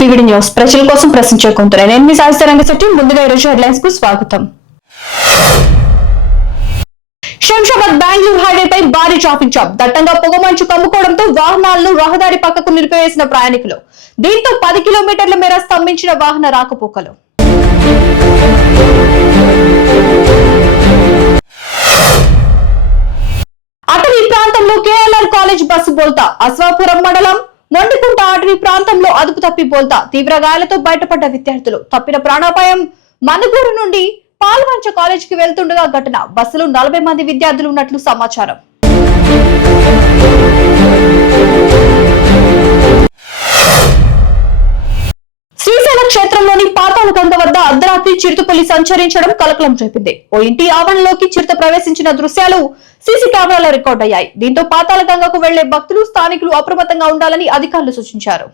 VVD news ప్రజల కోసం ప్రశ్నించే కొంత నేను మీ సాహిత్య ముందుగా ఈరోజు హెడ్లైన్స్ కు స్వాగతం. శంషాబాద్ బెంగళూరు హైవేపై భారీ ట్రాఫిక్ జామ్. దట్టంగా పొగమంచు కమ్ముకోవడంతో వాహనాలను రహదారి పక్కకు నిలిపివేసిన ప్రయాణికులు. దీంతో 10 కిలోమీటర్ల మేర స్తంభించిన వాహన రాకపోకలు. అటవీ ప్రాంతంలో కేఎల్ఆర్ కాలేజ్ బస్సు బోల్తా. అశ్వాపురం మండలం మొండికుంట అటవీ ప్రాంతంలో అదుపు తప్పి బోల్తా. తీవ్ర గాయాలతో బయటపడ్డ విద్యార్థులు. తప్పిన ప్రాణాపాయం. మనుగూరు నుండి పాల్వంచ కాలేజీకి వెళ్తుండగా ఘటన. బస్సులో 40 మంది విద్యార్థులు ఉన్నట్లు సమాచారం. శ్రీశైల క్షేత్రంలోని పాతాళ గంగ వద్ద అర్ధరాత్రి చిరుతపులి సంచరించడం కలకలం రేపింది. ఓ ఇంటి ఆవరణలోకి చిరుత ప్రవేశించిన దృశ్యాలు సీసీ కెమెరాలో రికార్డ్ అయ్యాయి. దీంతో పాతాళ గంగకు వెళ్లే భక్తులు, స్థానికులు అప్రమత్తంగా ఉండాలని అధికారులు సూచించారు.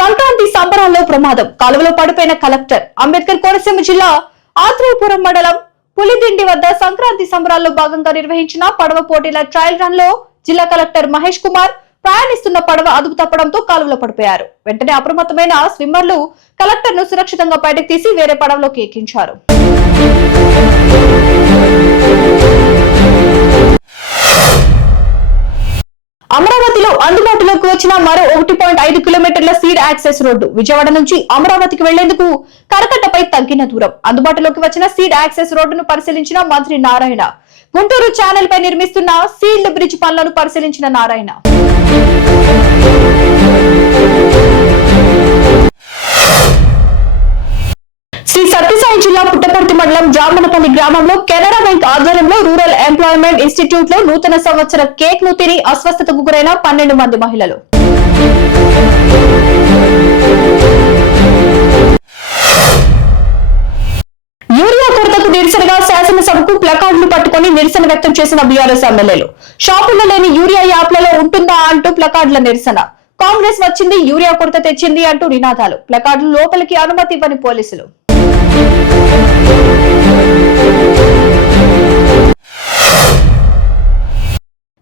సంక్రాంతి సంబరాల్లో ప్రమాదం. కాలువలో పడిపోయిన కలెక్టర్. అంబేద్కర్ కోనసీమ జిల్లా ఆత్రేయపురం మండలం పులిదిండి వద్ద సంక్రాంతి సంబరాల్లో భాగంగా నిర్వహించిన పడవ పోటీల ట్రయల్ రన్ లో జిల్లా కలెక్టర్ మహేష్ కుమార్ ప్రయాణిస్తున్న పడవ అదుపు తప్పడంతో కాలువలో పడిపోయారు. వెంటనే అప్రమత్తమైన స్విమ్మర్లు కలెక్టర్ ను సురక్షితంగా బయటకు తీసి వేరే పడవలోకి ఎక్కించారు. అమరావతిలో అందుబాటులోకి వచ్చిన మరో 1.5 కిలోమీటర్ల సీడ్ యాక్సెస్ రోడ్డు. విజయవాడ నుంచి అమరావతికి వెళ్లేందుకు కరకట్టపై తగ్గిన దూరం. అందుబాటులోకి వచ్చిన సీడ్ యాక్సెస్ రోడ్డును పరిశీలించిన మంత్రి నారాయణ. గుంటూరు ఛానల్ పై నిర్మిస్తున్న సీల్డ్ బ్రిడ్జ్ పనులను పరిశీలించిన నారాయణ. శ్రీ సత్యసాయి జిల్లా పుట్టపర్తి మండలం బ్రాహ్మణపల్లి గ్రామంలో కెనరా బ్యాంక్ ఆధ్వర్యంలో రూరల్ ఎంప్లాయ్మెంట్ ఇన్స్టిట్యూట్ లో నూతన సంవత్సర కేక్ ను తిని అస్వస్థతకు గురైన 12 మంది మహిళలు. యూరియా కొరతకు నిరసనగా శాసనసభకు ప్లకార్డులు పట్టుకుని నిరసన వ్యక్తం చేసిన బీఆర్ఎస్ ఎమ్మెల్యేలు. షాపుల్లో లేని యూరియా యాప్లలో ఉంటుందా అంటూ ప్లకార్డుల నిరసన. కాంగ్రెస్ వచ్చింది, యూరియా కొరత తెచ్చింది అంటూ నినాదాలు. ప్లకార్డులు లోపలికి అనుమతి ఇవ్వని పోలీసులు.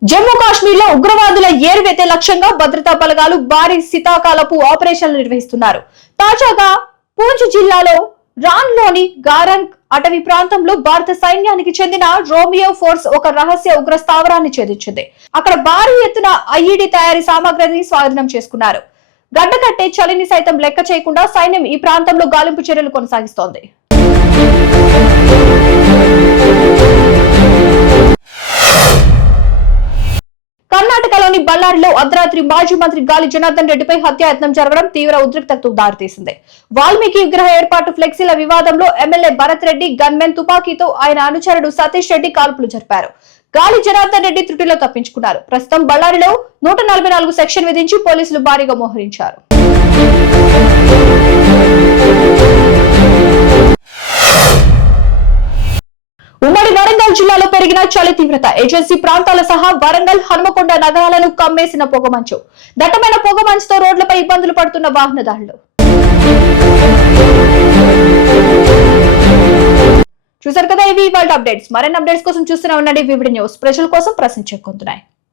జమ్మూ కాశ్మీర్ లో ఉగ్రవాదుల ఏరువేతే లక్ష్యంగా భద్రతా బలగాలు భారీ శీతాకాలపు ఆపరేషన్లు నిర్వహిస్తున్నారు. తాజాగా పూంచ్ జిల్లాలో రాన్ లోని గారంగ్ అటవీ ప్రాంతంలో భారత సైన్యానికి చెందిన రోమియో ఫోర్స్ ఒక రహస్య ఉగ్ర స్థావరాన్ని ఛేదించింది. అక్కడ భారీ ఎత్తున ఐఈడీ తయారీ సామాగ్రిని స్వాధీనం చేసుకున్నారు. గడ్డకట్టే చలిని సైతం లెక్క చేయకుండా సైన్యం ఈ ప్రాంతంలో గాలింపు చర్యలు కొనసాగిస్తోంది. కర్ణాటకలోని బళ్ళారిలో అర్ధరాత్రి మాజీ మంత్రి గాలి జనార్దన్ రెడ్డిపై హత్యాయత్నం జరగడం తీవ్ర ఉద్రిక్తతకు దారితీసింది. వాల్మీకి విగ్రహ ఏర్పాటు ఫ్లెక్సీల వివాదంలో ఎమ్మెల్యే భరత్ రెడ్డి గన్మెన్ తుపాకీతో ఆయన అనుచరుడు సతీష్ రెడ్డి కాల్పులు జరిపారు. గాలి జనార్దన్ రెడ్డి త్రుటిలో తప్పించుకున్నారు. ప్రస్తుతం బళ్ళారిలో 144 సెక్షన్ విధించి పోలీసులు భారీగా మోహరించారు. ఉమ్మడి వరంగల్ జిల్లాలో పెరిగిన చలి తీవ్రత. ఏజెన్సీ ప్రాంతాల సహా వరంగల్, హనుమకొండ నగరాలను కమ్మేసిన పొగమంచు. దట్టమైన పొగమంచుతో రోడ్లపై ఇబ్బందులు పడుతున్న వాహనదారులు. చూసారు కదా, ఇవి ఇవాళ అప్డేట్స్. మరిన్ని అప్డేట్స్ కోసం చూస్తూనే ఉండండి వివిడి న్యూస్. ప్రజల కోసం ప్రశ్నించే కొంటున్నాయి.